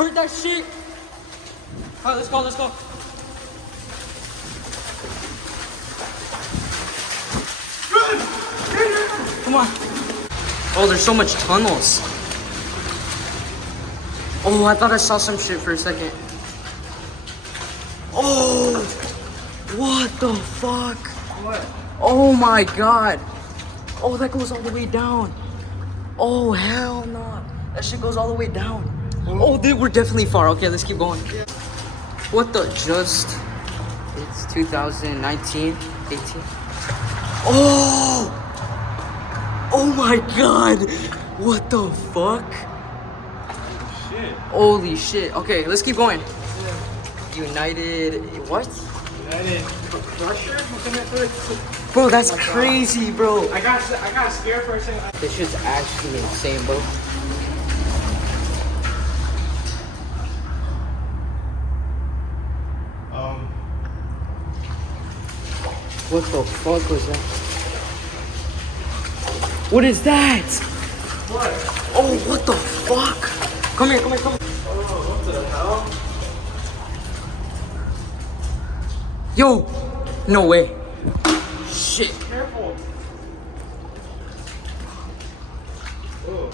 heard that shit? Alright, let's go, let's go. Come on. Oh, there's so much tunnels. Oh, I thought I saw some shit for a second. Oh, what the fuck? What? Oh my god. Oh, that goes all the way down. Oh, hell no. That shit goes all the way down. Oh, dude, we're definitely far. Okay, let's keep going. What the just? It's 2019, 18. Oh! Oh my god! What the fuck? Shit. Holy shit. Okay, let's keep going. United... What? United Crusher? Bro, that's crazy, bro. I got scared for a second. This shit's actually insane, bro. What the fuck was that? What is that? What? Oh, what the fuck? Come here, come here, come here. Oh, what the hell? Yo! No way. Shit. Careful. Oh.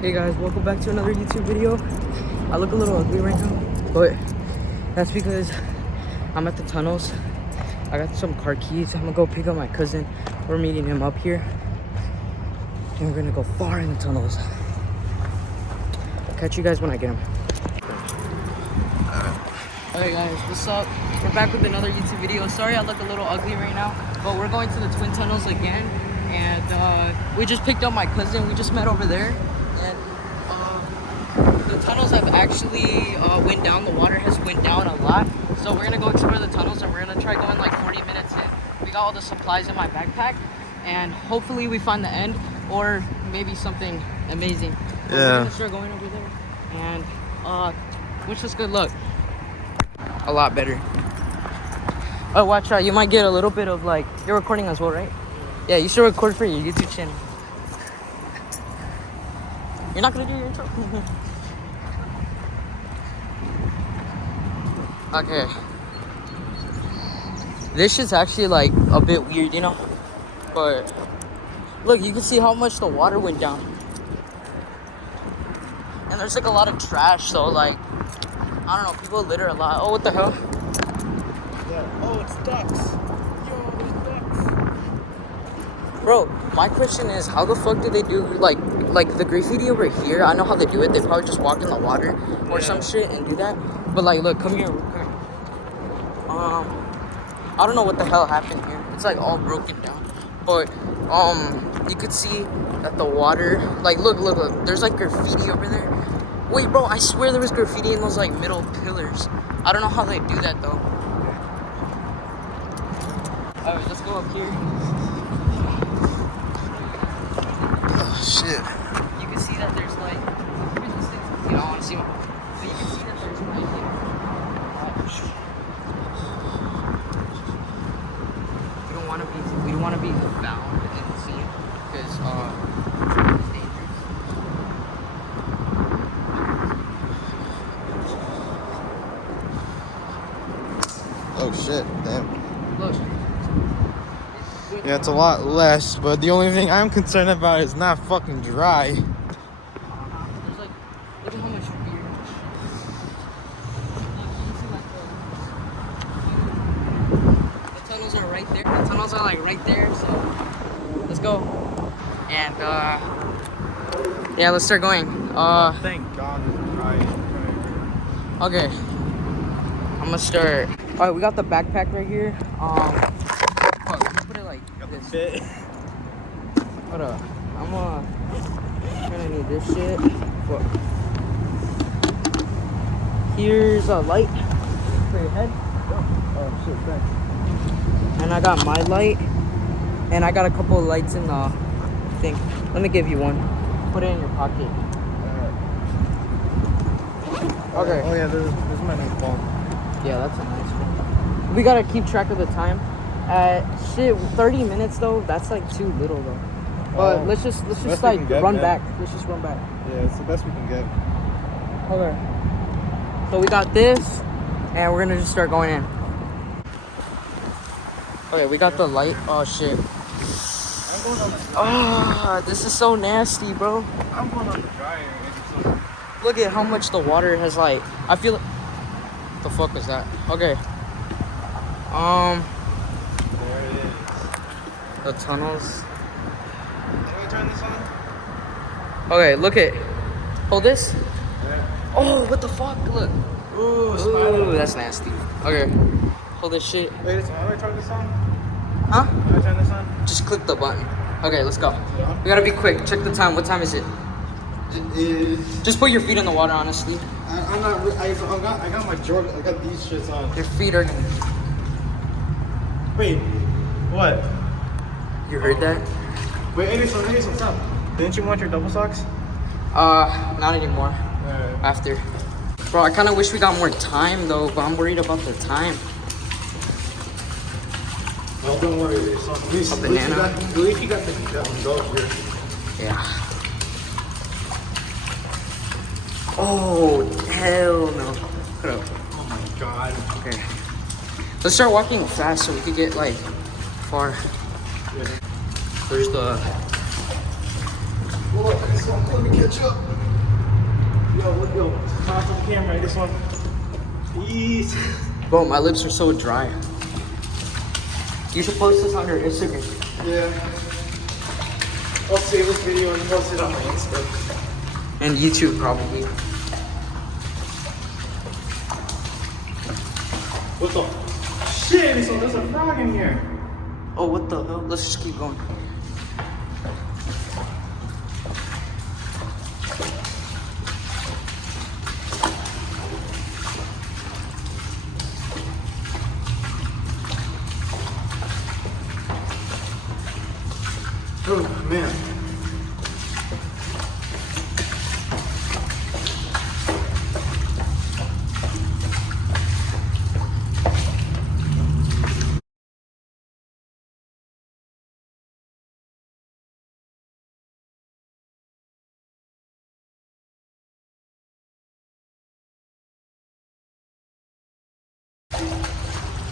Hey guys, welcome back to another YouTube video. I look a little ugly right now, but that's because I'm at the tunnels. I got some car keys. I'm gonna go pick up my cousin. We're meeting him up here. And we're gonna go far in the tunnels. I'll catch you guys when I get him. Alright guys, what's up? We're back with another YouTube video. Sorry I look a little ugly right now, but we're going to the Twin Tunnels again. And we just picked up my cousin. We just met over there. And the tunnels have actually went down. The water has went down a lot. So we're gonna go explore the tunnels and we're gonna try going like 40 minutes in. We got all the supplies in my backpack and hopefully we find the end or maybe something amazing. But we're gonna start going over there and wish us good luck. A lot better. Oh, watch out. You might get a little bit of like, you're recording as well, right? Yeah, you should record for your YouTube channel. You're not gonna do your intro? Okay. This shit's actually like a bit weird, you know? But look, you can see how much the water went down. And there's like a lot of trash, so like, I don't know, people litter a lot. Oh, what the hell? Yeah. Oh, it's ducks. Yo, there's ducks. Bro, my question is, how the fuck do they do like the graffiti over here? I know how they do it. They probably just walk in the water or some shit and do that. But like, look, come here, come here. I don't know what the hell happened here. It's like all broken down. But you could see that the water, like, look. There's like graffiti over there. Wait, bro, I swear there was graffiti in those like middle pillars. I don't know how they do that though. Alright, let's go up here. Oh shit. You can see that there's like, here's the sticks. You don't want to see one. But you can see that there's right here. We don't want to be found and seen because it's dangerous. Oh shit, damn. Look. Yeah, it's a lot less, but the only thing I'm concerned about is not fucking dry. There's like, look at how much beer. The tunnels are right there. The tunnels are like right there, so let's go. And yeah, let's start going. Thank God it's dry. Okay. I'm gonna start. Alright, we got the backpack right here. Fuck, let's put it like this. Fit. Hold up. I'm gonna need this shit. Fuck. Here's a light for your head. Oh shit, thanks. And I got my light. And I got a couple of lights in the thing. Let me give you one. Put it in your pocket. Okay. Oh yeah, there's my new phone. Yeah, that's a nice one. We gotta keep track of the time. Shit, 30 minutes though. That's like too little though. But let's just best we like can get, run man. back. Let's just run back. Yeah, it's the best we can get. Okay. So we got this, and we're gonna just start going in. Okay, we got the light. Oh shit. I'm going on the Ah, this is so nasty, bro. I'm going on the dryer. Look at how much the water has like. I feel. What the fuck is that? Okay. There it is. The tunnels. Can we turn this on? Okay, look at. Hold this. Yeah. Oh, what the fuck? Look. Ooh, Ooh, that's nasty. Okay. Hold this shit. Wait, how do I turn this on? Huh? How do I turn this on? Just click the button. Okay, let's go. We gotta be quick. Check the time. What time is it? Just put your feet in the water, honestly. I'm not. I got my Jordan. I got these shits on. Your feet are. Wait, what? You heard that? Wait, Edison, stop. Didn't you want your double socks? Not anymore. After. Bro, I kind of wish we got more time though, but I'm worried about the time. Oh, don't worry, Edison. At least you got the dog here. Yeah. Oh, hell no. Hold up. Oh my God. Okay. Let's start walking fast so we could get like far. There's the. Look, let me catch up. Yo, pass the camera, this one. Easy. Bro, my lips are so dry. You should post this on your Instagram. Yeah. I'll save this video and post it on my Insta. And YouTube probably. What the? Shit, Edison, there's a frog in here. Oh, what the hell? Let's just keep going. Oh, man.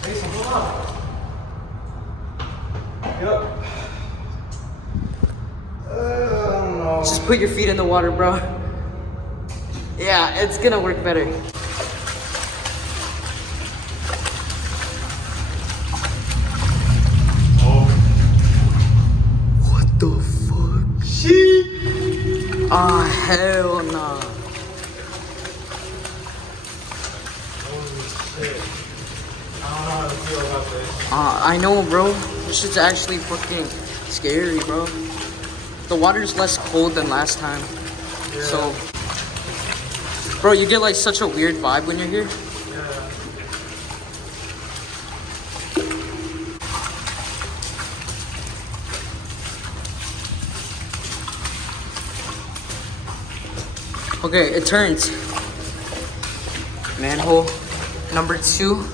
Edison, hold on. Yep. I don't know. Just put your feet in the water, bro. Yeah, it's gonna work better. What the fuck? Shit. Ah, hell nah. Holy shit. I don't know how to feel about this. I know, bro. This shit's actually fucking scary, bro. The water's less cold than last time. Yeah. So, bro, you get like such a weird vibe when you're here. Yeah. Okay, it turns. Manhole number 2.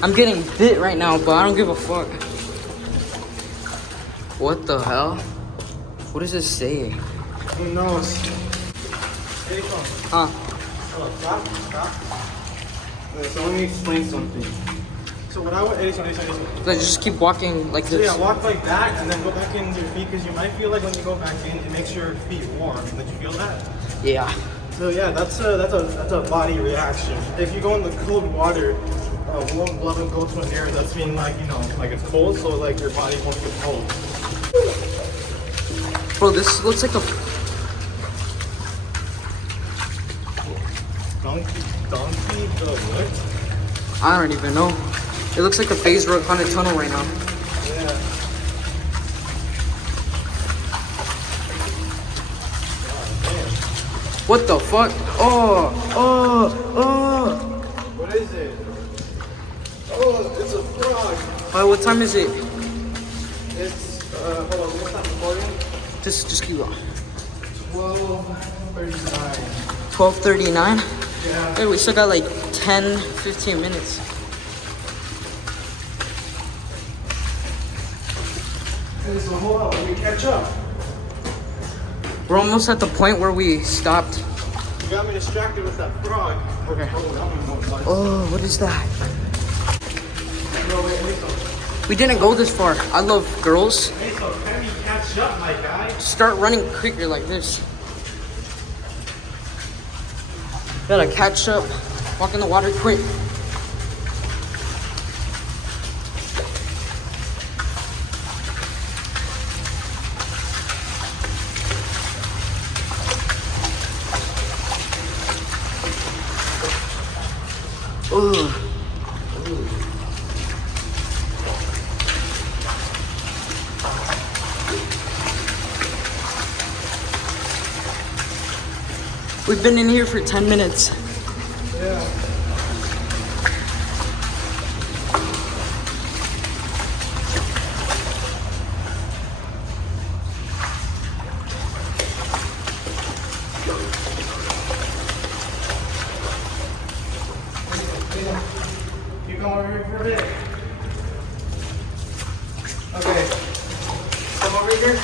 I'm getting bit right now, but I don't give a fuck. What the hell? What does this say? Who knows? Edison. Huh? Oh, stop. Wait, so let me explain something. So what I would, Edison. Like, just keep walking like So this. yeah, walk like that and then go back into your feet because you might feel like when you go back in, it makes your feet warm. Did you feel that? Yeah. So yeah, that's a body reaction. If you go in the cold water, warm blood will go to an area that's being like, you know, like it's cold, so like your body won't get cold. Bro, this looks like a Donkey the what? I don't even know. It looks like a phase road haunted tunnel right now. Yeah. What the fuck? Oh. What is it? Oh, it's a frog. What time is it? It's hold on, what's that recording? Just keep going. 12:39. 12:39. Yeah. Hey, we still got like 10, 15 minutes. Okay, so hold on, let me catch up. We're almost at the point where we stopped. You got me distracted with that frog. Okay. Oh, that one won't budge. Oh, what is that? No, wait, so. We didn't go this far. I love girls. Hey, so can we catch up, my guy? Start running quicker like this. Gotta catch up. Walk in the water quick. Ugh. We've been in here for 10 minutes. Yeah. You come over here for a bit. Okay. Come over here.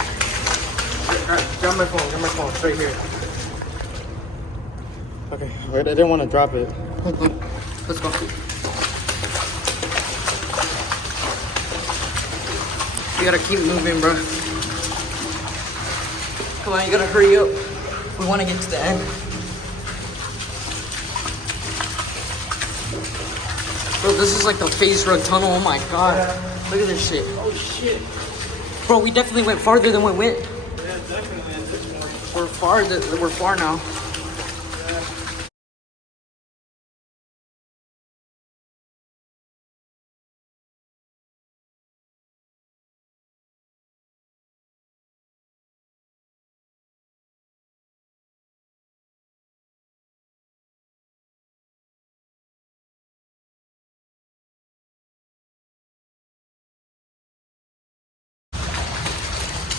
Grab my phone, it's right here. Okay, wait, I didn't want to drop it. Let's go. You gotta keep moving, bro. Come on, you gotta hurry up. We wanna get to the end. Bro, this is like the phase rug tunnel. Oh my god. Look at this shit. Oh shit. Bro, we definitely went farther than we went. Yeah, definitely. We're far now.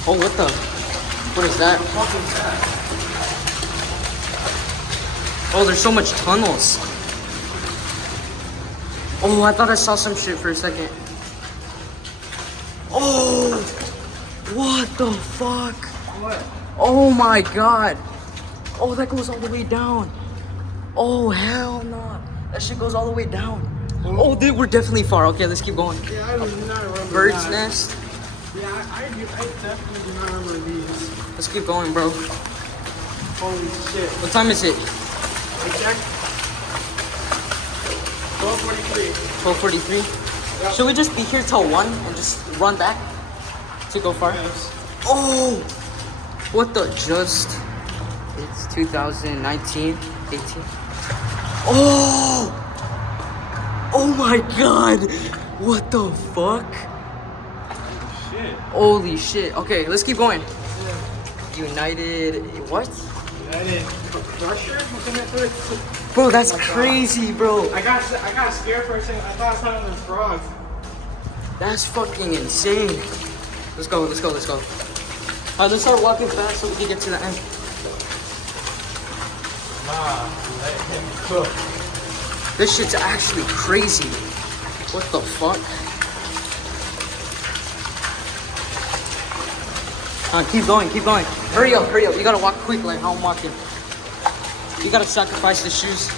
Oh, what is that? Oh, there's so much tunnels. Oh, I thought I saw some shit for a second. Oh, what the fuck? What? Oh my god. Oh, that goes all the way down. Oh, hell no. That shit goes all the way down. Oh, dude, we're definitely far. Okay, let's keep going. Yeah, I do not remember Bird's that. nest. Yeah, I definitely do not remember these. Let's keep going, bro. Holy shit. What time is it? Check. 12:43. 12:43. Yep. Should we just be here till 1 and just run back to go far? Yes. Oh, what the just? It's 2019, 18. Oh, oh my god, what the fuck? Shit. Holy shit. Okay, let's keep going. United, what? United Crusher? What's in that third? Bro, that's crazy, bro. I got scared for a second. I thought I saw one of those frogs. That's fucking insane. Let's go. Let's start walking fast so we can get to the end. Nah, let him cook. This shit's actually crazy. What the fuck? Keep going. Hurry up. You gotta walk quick like how I'm walking. You gotta sacrifice the shoes.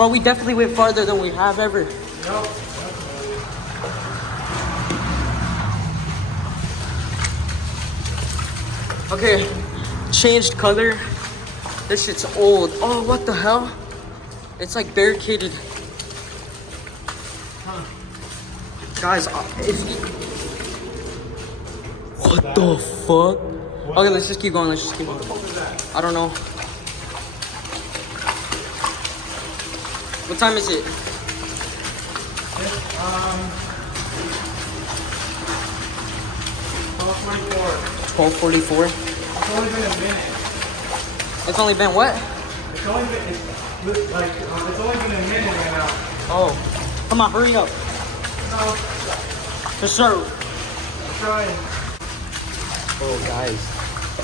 Bro, we definitely went farther than we have ever. Yep, definitely. Okay, changed color. This shit's old. Oh, what the hell? It's like barricaded. Guys, what the fuck? Okay, let's just keep going. Let's just keep going. I don't know. What time is it? 12:24. 12:44. It's only been a minute. It's only been what? It's only been it's only been a minute right now. Oh, come on, hurry up. No, For sure. I'm trying. Oh, guys,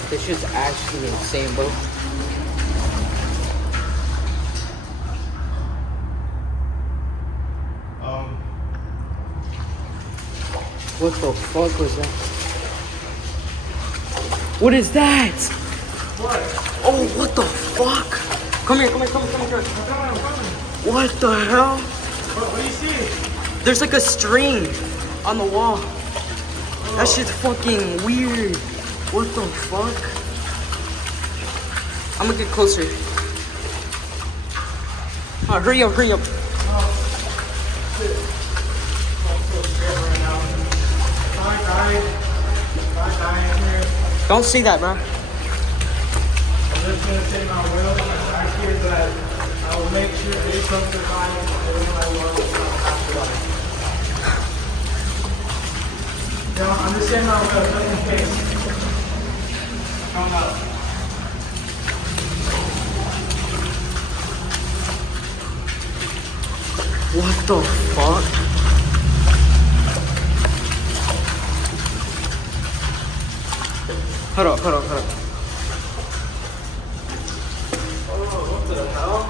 this shit's actually insane, bro. What the fuck was that? What is that? What? Oh, what the fuck? Come here. I'm coming. What the hell? What do you see? There's like a string on the wall. That shit's fucking weird. What the fuck? I'm gonna get closer. Alright, hurry up. Shit. I'm so scared right now. I'm dying here. Don't say that, bro. I'm just gonna say my will back here that I will make sure they come survive everyone I love afterlife. I'm just saying my will just in case. Come out. What the fuck? Hold up. Oh, what the hell?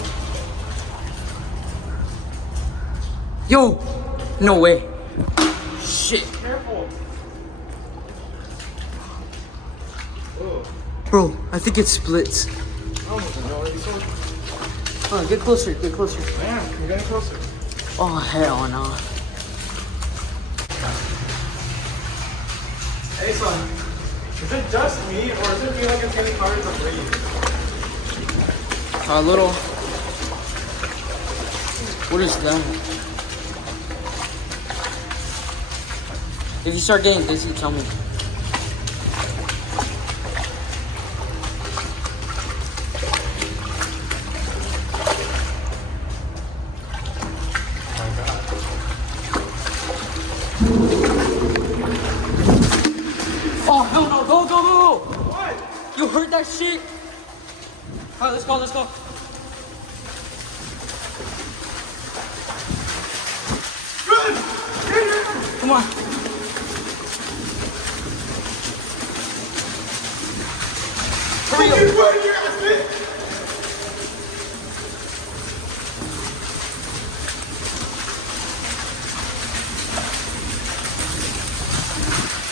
Yo! No way. Shit. Careful. Oh, Bro, I think it splits. I don't even know. Are you so... Get closer. Man, you're getting closer. Oh, hell no. Hey, son. Is it just me, or does it feel like it's getting harder to breathe? A little. What is that? If you start getting dizzy, tell me. Oh, hell no. Go. What? You heard that shit? Alright, let's go. Good! Come on. Hurry up. You're burning your ass, bitch!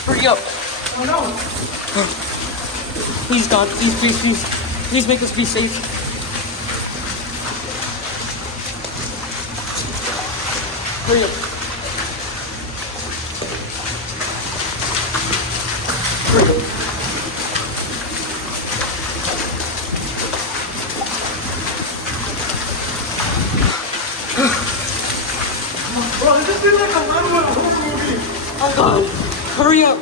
Hurry up. Oh no! Please, God. Please make us be safe. Hurry up. Hurry up. Bro, this just feels like a run with a horror movie. Oh, God. Hurry up.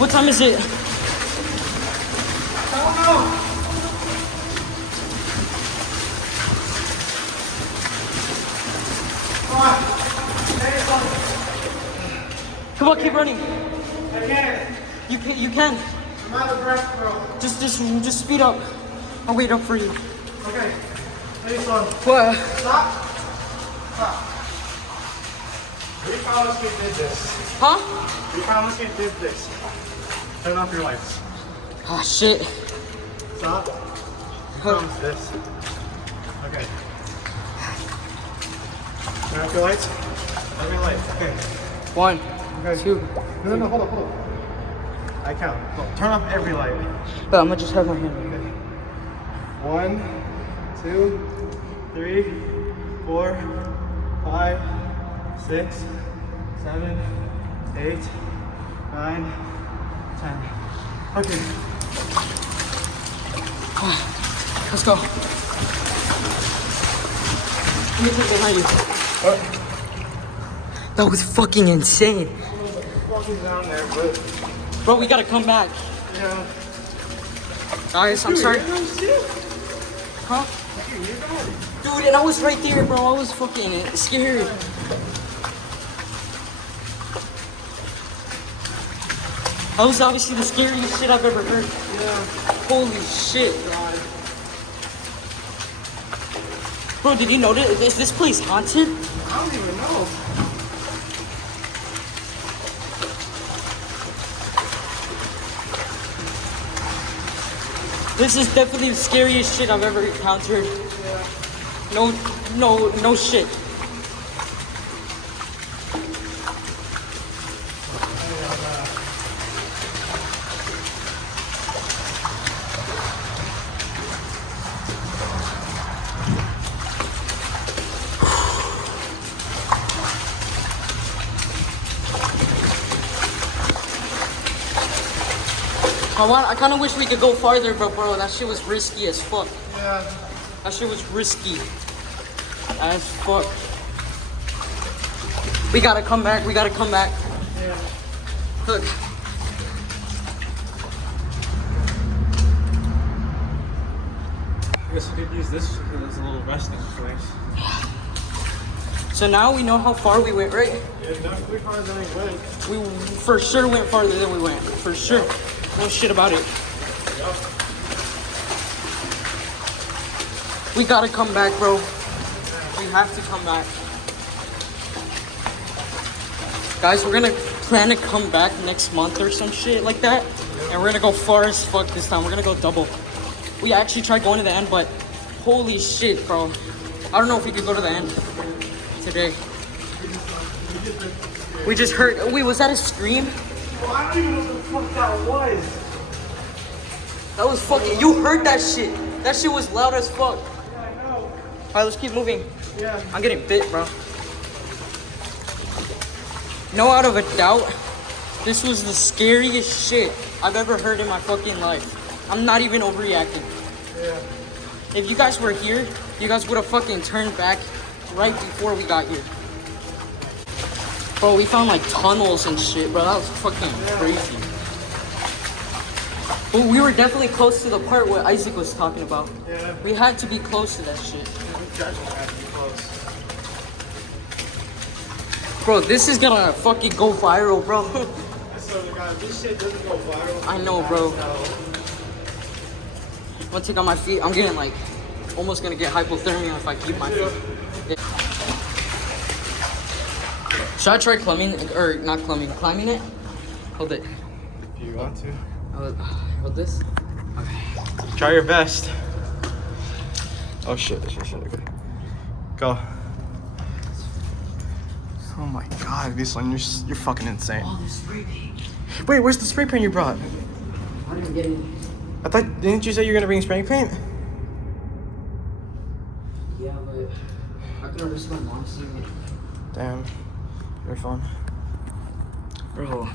What time is it? I don't know. Come on. Hey, son. Come on, keep running. I can't. You can. I'm out of breath, bro. Just speed up. I'll wait up for you. Okay. Hey, son. What? Stop. We promised we did this. Huh? We promised we did this. Turn off your lights. Ah, shit. Stop. We promised this. Okay. Turn off your lights. Turn your lights. Okay. 1, Okay. 2. No, hold up. I count. Go. Turn off every light. But I'm gonna just have my hand. Okay. 1, 2, 3, 4, 5, 6, 7, 8, 9, 10. Okay. Let's go. Let me take behind you. What? That was fucking insane. Walking down there, but Bro, we gotta come back. yeah. Guys, I'm sorry. Huh? Dude, and I was right there, bro. I was fucking scared. That was obviously the scariest shit I've ever heard. Yeah. Holy shit. God. Bro, did you notice? Is this place haunted? I don't even know. This is definitely the scariest shit I've ever encountered. No shit. I kind of wish we could go farther, but bro, that shit was risky as fuck. Yeah. That shit was risky as fuck. We gotta come back. We gotta come back. Yeah. Look. I guess we could use this as a little resting place. So now we know how far we went, right? Yeah, definitely farther than we went. We for sure went farther than we went. For sure. No shit about it. Yep. We gotta come back, bro. We have to come back. Guys, we're gonna plan to come back next month or some shit like that. And we're gonna go far as fuck this time. We're gonna go double. We actually tried going to the end, but holy shit, bro. I don't know if we could go to the end today. We just heard, wait, was that a scream? Well, I don't even know what the fuck that was. That was fucking, you heard that shit. That shit was loud as fuck. Yeah, I know. Alright, let's keep moving. Yeah. I'm getting bit, bro. No out of a doubt, this was the scariest shit I've ever heard in my fucking life. I'm not even overreacting. Yeah. If you guys were here, you guys would have fucking turned back right before we got here. Bro, we found like tunnels and shit, bro. That was fucking crazy. But we were definitely close to the part where Isaac was talking about. Yeah. We had to be close to that shit. We definitely have to be close. Bro, this is gonna fucking go viral, bro. I swear to God, if this shit doesn't go viral. I know, bro. No. I'm gonna take out my feet. I'm getting like, almost gonna get hypothermia if I keep my feet. Yeah. Should I try climbing, or not climbing it? Hold it. If you want to. Hold this. Try your best. Oh shit, okay. Go. Oh my god, this one, you're fucking insane. Oh, the spray paint. Wait, where's the spray paint you brought? I didn't get any. I thought, didn't you say you were gonna bring spray paint? Yeah, but I could risk my mom seeing it. Damn, your phone. Bro.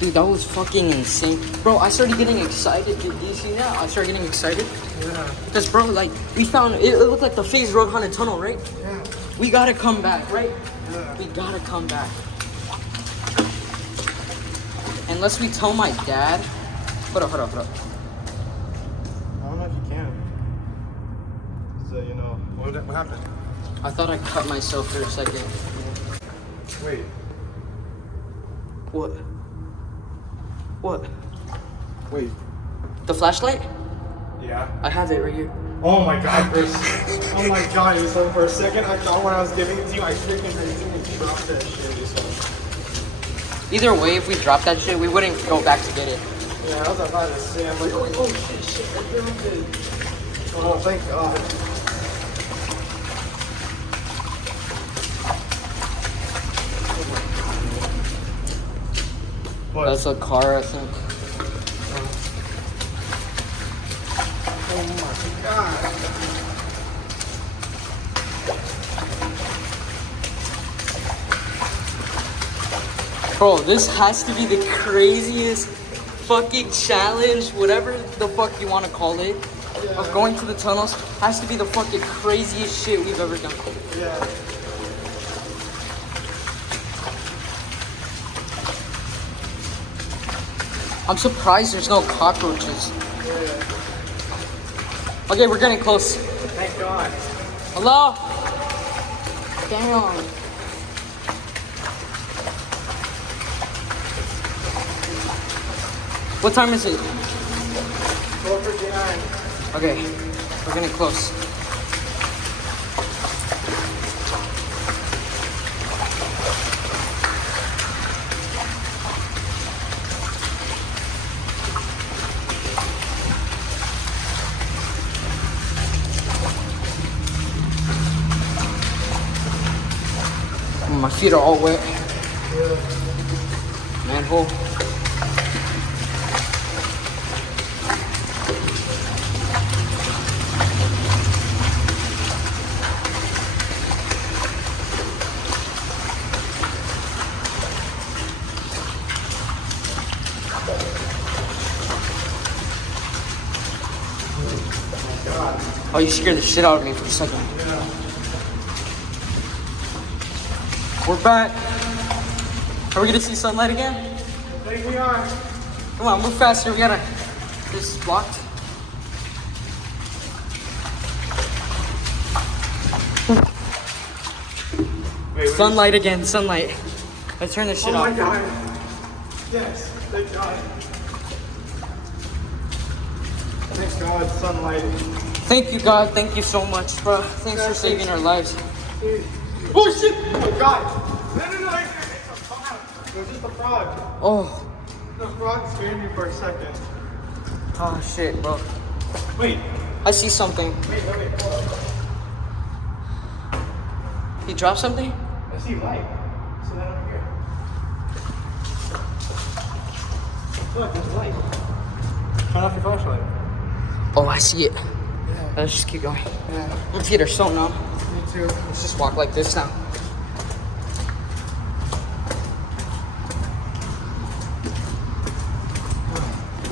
Dude, that was fucking insane. Bro, I started getting excited. Did you see that? I started getting excited. Yeah. Because, bro, like, we found, it looked like the Phase Road Haunted Tunnel, right? Yeah. We gotta come back, right? Yeah. We gotta come back. Unless we tell my dad. Hold up. I don't know if you can. So, you know, what happened? I thought I cut myself for a second. Wait. What? What? Wait. The flashlight? Yeah. I have it right here. Oh my god, oh my god, so for a second I thought when I was giving it to you, I freaking dropped that shit. Either way, if we dropped that shit, we wouldn't go back to get it. Yeah, I was about to say, I'm like, oh shit, I dropped it. Oh, thank god. But That's a car, I think. oh my god. Bro, this has to be the craziest fucking challenge, whatever the fuck you want to call it, of going to the tunnels. Has to be the fucking craziest shit we've ever done. Yeah. I'm surprised there's no cockroaches. Okay, we're getting close. Thank God. Hello? Damn. What time is it? 12:59. Okay, we're getting close. My feet are all wet. Manhole. Oh, you scared the shit out of me for a second. We're back. Are we gonna see sunlight again? I think we are. Come on, move faster. We gotta. This is blocked. Wait, Sunlight again, sunlight. Let's turn this shit Oh off. my god. Yes, thank God. Thank God, sunlight. Thank you, God. Thank you so much, bro. Thanks for saving our lives. Oh shit! Oh god! No, it's a frog. It was just a frog. Oh, The frog scared me for a second. oh shit, bro. Wait, I see something. wait, hold up. He dropped something? I see light. So that over here. Look, there's light. Turn off your flashlight. Oh, I see it. Yeah. Let's just keep going. Yeah. My feet are so numb. Me too. Let's just walk like this now.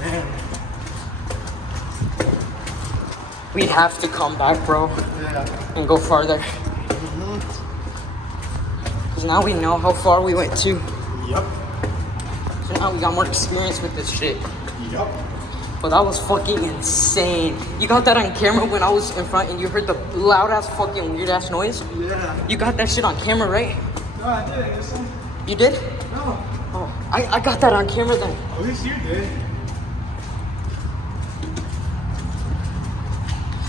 Man. We'd have to come back, bro, Yeah. and go farther. Because now we know how far we went to. Yup. So now we got more experience with this shit. Yup. But that was fucking insane. You got that on camera when I was in front and you heard the loud ass fucking weird ass noise? Yeah. You got that shit on camera, right? No, I didn't. Listen. You did? No. Oh, I got that on camera then. At least you did.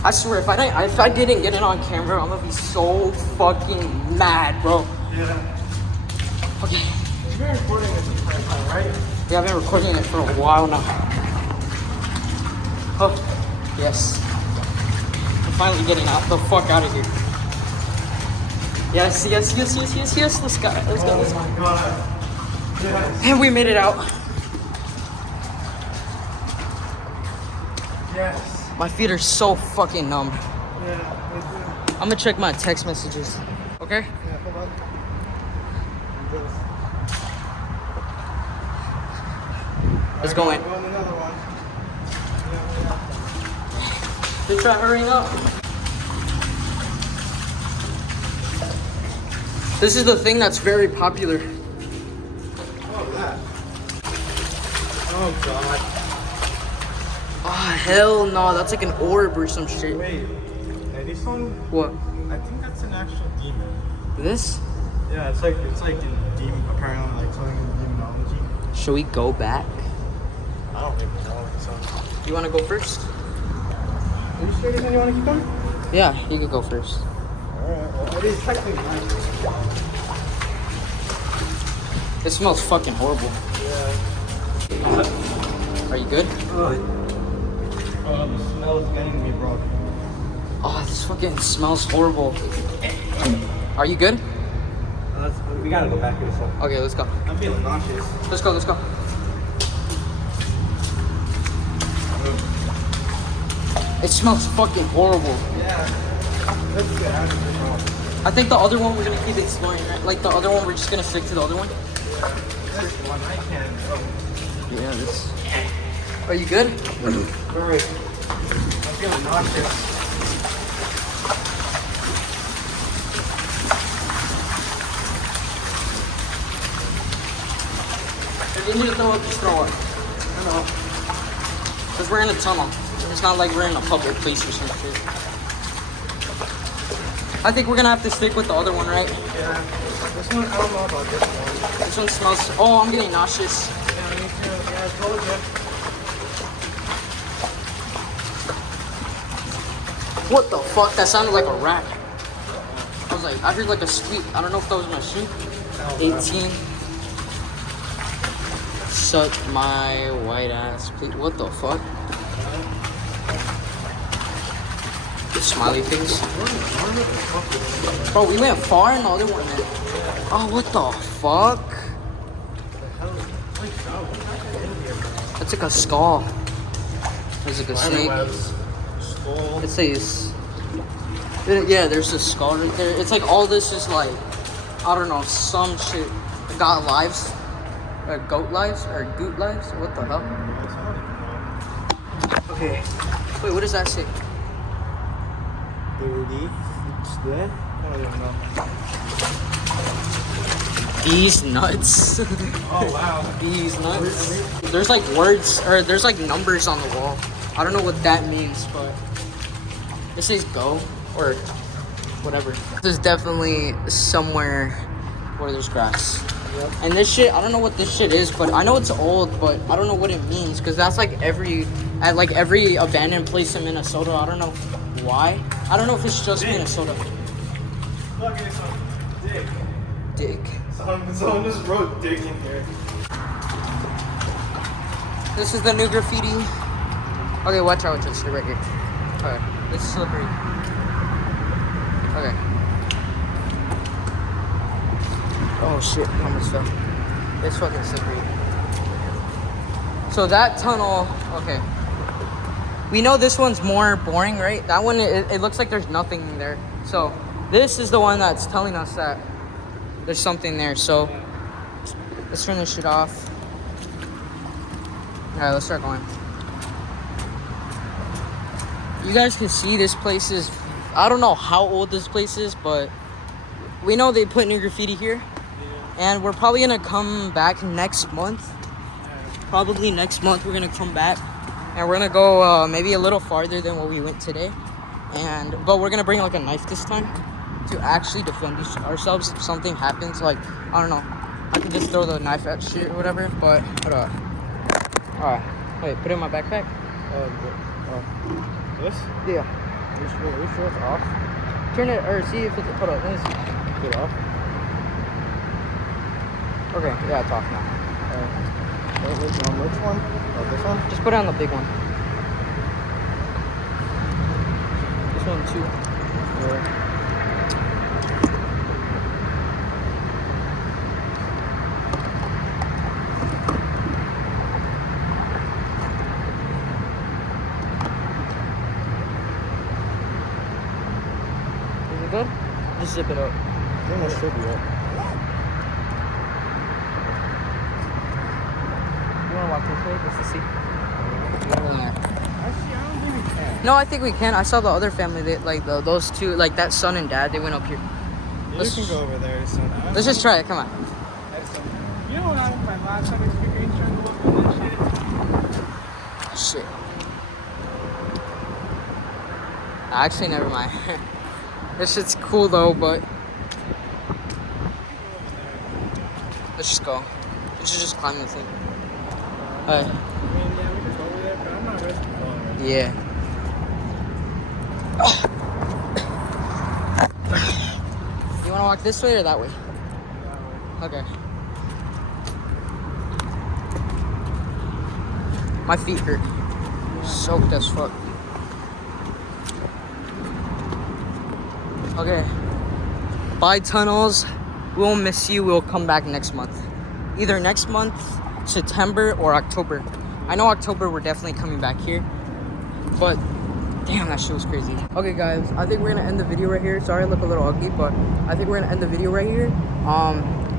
I swear, if I didn't get it on camera, I'm gonna be so fucking mad, bro. Yeah. Okay, You've been recording this entire time, right? yeah, I've been recording it for a while now. Oh, yes. I'm finally getting out the fuck out of here. Yes. Let's go. Oh my god. Yes. And we made it out. Yes. My feet are so fucking numb. Yeah. I'm gonna check my text messages. Okay? Yeah, hold on. Let's go in. Go on another one. Just try hurrying up. This is the thing that's very popular. Oh, that. Oh god. Oh, hell no. That's like an orb or some shit. Wait. Hey, this one. What? I think that's an actual demon. This? Yeah, it's like in demon, apparently like something in demonology. Should we go back? I don't really know. So. You wanna go first? Are you sure you want to keep going? Yeah, you could go first. Alright, well, it is technically nice. It smells fucking horrible. Yeah. Are you good? The smell is getting me, bro. Oh, this fucking smells horrible. Are you good? We gotta go back here, so. Okay, let's go. I'm feeling nauseous. Let's go. It smells fucking horrible. Yeah. Let's get out of here. I think the other one we're gonna keep exploring, right? Like the other one, we're just gonna stick to the other one. This one I can. Yeah, this. Are you good? Wait. I'm feeling nauseous. If you need to throw up, just throw up. I know. Because we're in a tunnel. It's not like we're in a public place or some shit. I think we're gonna have to stick with the other one, right? Yeah. This one, I don't know about this one. This one smells. Oh, I'm getting nauseous. Yeah, me too. Yeah, I told you. What the fuck? That sounded like a rat. I was like, I heard like a squeak. I don't know if that was my shoe. 18. Shut my white ass. Please. What the fuck? The smiley face. Bro, we went far in the other one, man. Oh, what the fuck? That's like a skull. There's like a snake. Skull. It says, yeah, there's a skull right there. It's like all this is like, I don't know, some shit. Got lives, or goat lives, or goot lives. What the hell? Okay. Wait, what does that say? I don't even know. These nuts. Oh wow. These nuts. There's like words, or there's like numbers on the wall. I don't know what that means, but it says go, or whatever. This is definitely somewhere where there's grass. Yep. And this shit, I don't know what this shit is, but I know it's old, but I don't know what it means, because that's like every abandoned place in Minnesota. I don't know why. I don't know if it's just Minnesota. Look at some dick. Dick. Someone just wrote dick in here. This is the new graffiti. Okay, watch out, it's right here. Okay, it's slippery. Okay. Oh shit, I almost fell. It's fucking slippery. So that tunnel, okay. We know this one's more boring, right? That one, it looks like there's nothing there. So this is the one that's telling us that there's something there. So let's turn this shit off. All right, let's start going. You guys can see this place is, I don't know how old this place is, but we know they put new graffiti here. And we're probably gonna come back next month. Probably next month we're gonna come back. And we're gonna go maybe a little farther than what we went today. But we're gonna bring like a knife this time to actually defend ourselves if something happens. Like, I don't know. I can just throw the knife at shit or whatever, but hold on. Alright. Wait, put it in my backpack? This? Yeah. Are you sure it's off? Turn it, or see if it's, hold on, let me see. Get it off? Okay, yeah, it's off now. Which one? Oh, this one? Just put it on the big one. This one too. Yeah. Is it good? Just zip it up. I think that should be it. You wanna walk this way just to see? Actually, I don't think we can. No, I think we can. I saw the other family that like those two, like that son and dad, they went up here. You Let's- can go over there. Let's just try it, come on. You know what I my last time experience trying to look at that shit? Shit. Actually, never mind. This shit's cool though, but let's just go. We should just climb the thing. Alright. I mean, yeah, we could go over there, but I'm not risking going right Yeah. You wanna walk this way or that way? Okay. My feet hurt. Soaked as fuck. Okay. Bye, tunnels. We'll miss you. We'll come back next month. Either next month, September, or October. I know October we're definitely coming back here. But, damn. Damn, that shit was crazy. Okay, guys, I think we're gonna end the video right here. Sorry I look a little ugly, but I think we're gonna end the video right here.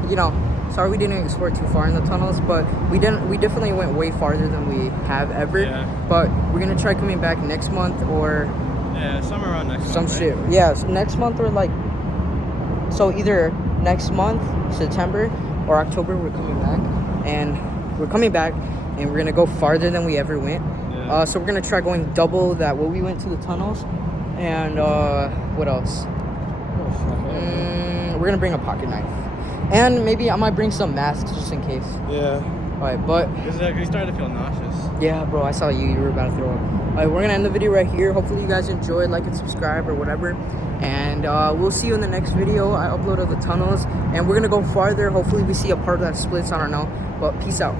You know, sorry we didn't explore too far in the tunnels, but we definitely went way farther than we have ever. Yeah. But we're gonna try coming back next month or Yeah, somewhere around next some month, shit. Yeah, so next month or like, so either next month, September or October, we're coming back, and we're gonna go farther than we ever went. Yeah. So we're gonna try going double that what we went to the tunnels, and what else? We're gonna bring a pocket knife, and maybe I might bring some masks just in case. Yeah. Alright, but Because you started to feel nauseous. yeah, bro, I saw you were about to throw up. Alright, we're gonna end the video right here. Hopefully you guys enjoyed, like and subscribe or whatever, and we'll see you in the next video. I uploaded the tunnels, and we're gonna go farther. Hopefully we see a part that splits, I don't know, but peace out.